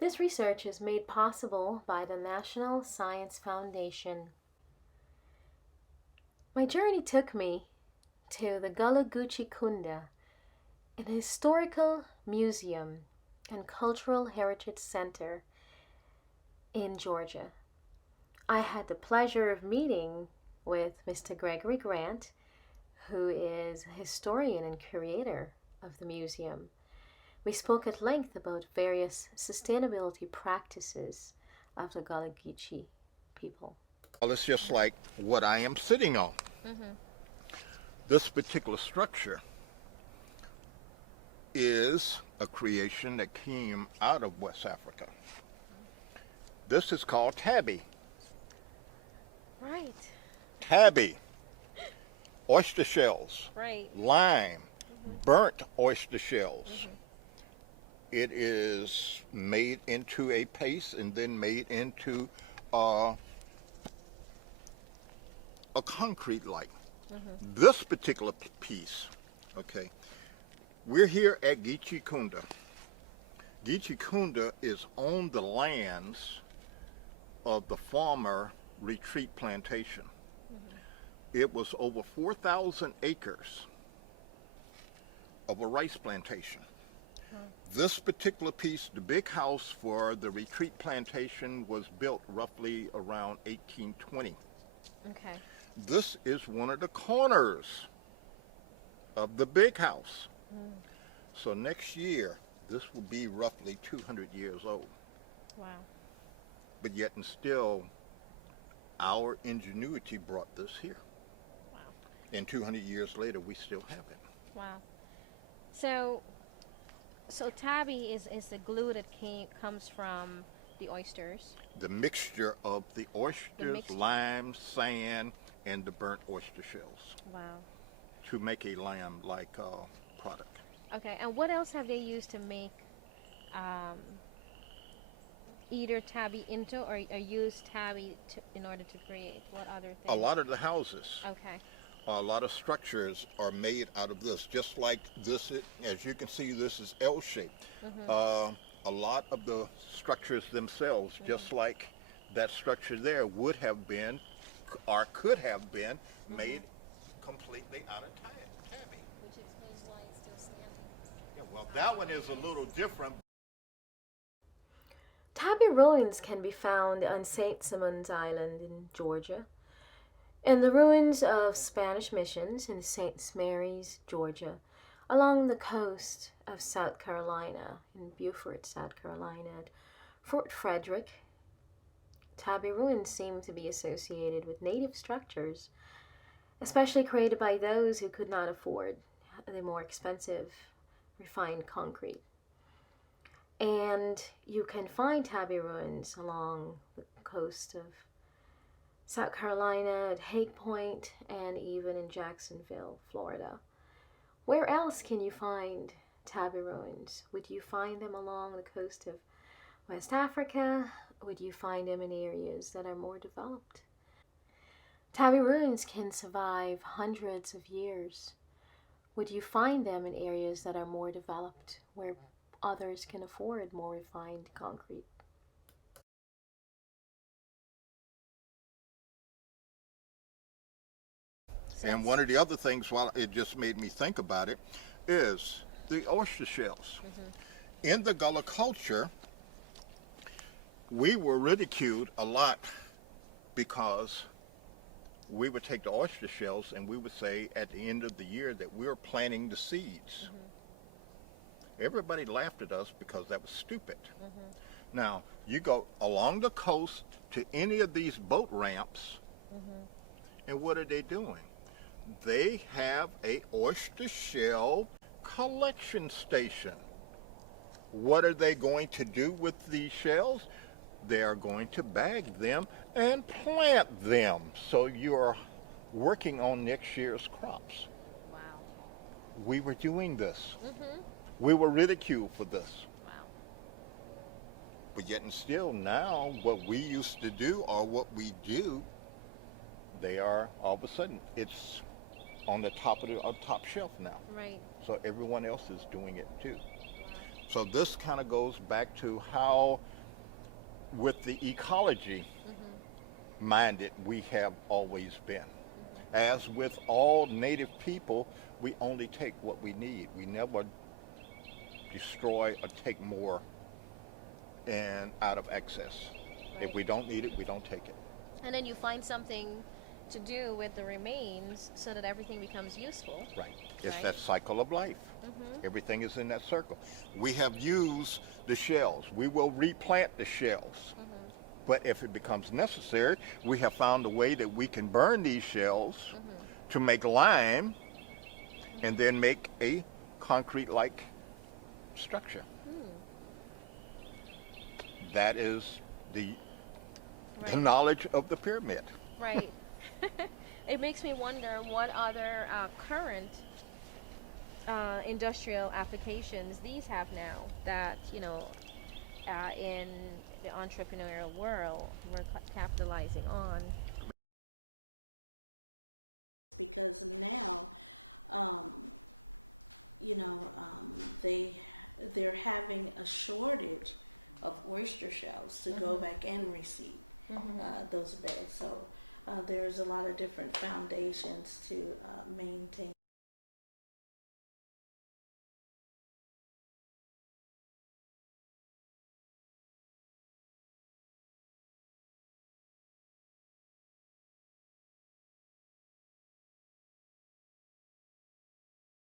This research is made possible by the National Science Foundation. My journey took me to the Gulaguchi Kunda, an historical museum and cultural heritage center in Georgia. I had the pleasure of meeting with Mr. Gregory Grant, who is a historian and curator of the museum. We spoke at length about various sustainability practices of the Gulaguchi people. Well, it's just like what I am sitting on. Mm-hmm. This particular structure is a creation that came out of West Africa. This is called Tabi. Right, Tabi, oyster shells, right. lime, Mm-hmm. burnt oyster shells. Mm-hmm. It is made into a paste and then made into uh, a concrete like. Mm-hmm. This particular piece, okay, we're here at Gichi Kunda. Gichi Kunda is on the lands of the former retreat plantation. Mm-hmm. It was over 4,000 acres of a rice plantation. This particular piece, the big house for the retreat plantation, was built roughly around 1820. Okay. This is one of the corners of the big house. Mm. So next year, this will be roughly 200 years old. Wow. But yet and still, our ingenuity brought this here. Wow. And 200 years later, we still have it. Wow. So Tabi is the glue that comes from the oysters. The mixture of the oysters, lime, sand, and the burnt oyster shells. Wow. To make a lamb-like product. Okay, and what else have they used to make either Tabi into or use Tabi in order to create? What other things? A lot of the houses. Okay. A lot of structures are made out of this, just like this. As you can see, this is L-shaped. Mm-hmm. A lot of the structures themselves, mm-hmm. just like that structure there, would have been or could have been mm-hmm. made completely out of Tabi. Which explains why it's still standing. Yeah, well, that one is a little different. Tabi ruins can be found on St. Simon's Island in Georgia, and the ruins of Spanish missions in St. Mary's, Georgia, along the coast of South Carolina, in Beaufort, South Carolina, at Fort Frederick. Tabi ruins seem to be associated with native structures, especially created by those who could not afford the more expensive refined concrete. And you can find Tabi ruins along the coast of South Carolina, at Hague Point, and even in Jacksonville, Florida. Where else can you find Tabi ruins? Would you find them along the coast of West Africa? Would you find them in areas that are more developed? Tabi ruins can survive hundreds of years. Would you find them in areas that are more developed, where others can afford more refined concrete? And one of the other things, while it just made me think about it, is the oyster shells. Mm-hmm. In the Gullah culture, we were ridiculed a lot because we would take the oyster shells and we would say at the end of the year that we were planting the seeds. Mm-hmm. Everybody laughed at us because that was stupid. Mm-hmm. Now, you go along the coast to any of these boat ramps, mm-hmm. and what are they doing? They have a oyster shell collection station. What are they going to do with these shells? They are going to bag them and plant them. So you are working on next year's crops. Wow. We were doing this. Mm-hmm. We were ridiculed for this. Wow. But yet and still now, what we used to do or what we do, they are all of a sudden, it's on the top of the top shelf now. Right. So everyone else is doing it too. So this kind of goes back to how, with the ecology minded, we have always been. As with all native people, we only take what we need. We never destroy or take more and out of excess. Right. If we don't need it, we don't take it. And then you find something to do with the remains so that everything becomes useful. Right. It's Right. that cycle of life. Everything is in that circle. We have used the shells. We will replant the shells. But if it becomes necessary, we have found a way that we can burn these shells to make lime and then make a concrete-like structure. That is the Right. knowledge of the pyramid. Right. It makes me wonder what other current industrial applications these have now that, in the entrepreneurial world we're capitalizing on.